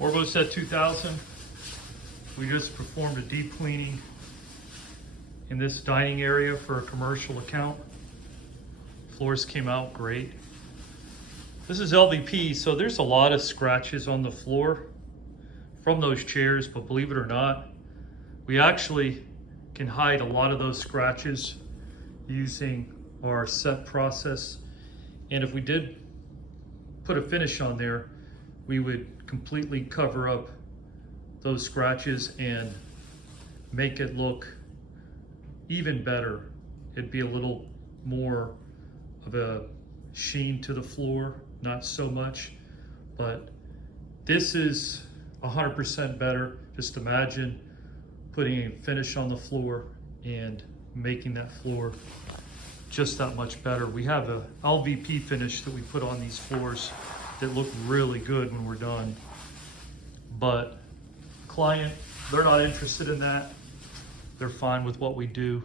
Orbo Set 2000. We just performed a deep cleaning in this dining area for a commercial account. Floors came out great. This is LVP, so there's a lot of scratches on the floor from those chairs, but believe it or not, we actually can hide a lot of those scratches using our set process. And if we did put a finish on there, we would completely cover up those scratches and make it look even better. It'd be a little more of a sheen to the floor, not so much, but this is 100% better. Just imagine putting a finish on the floor and making that floor just that much better. We have a LVP finish that we put on these floors that look really good when we're done, but client, they're not interested in that. They're fine with what we do.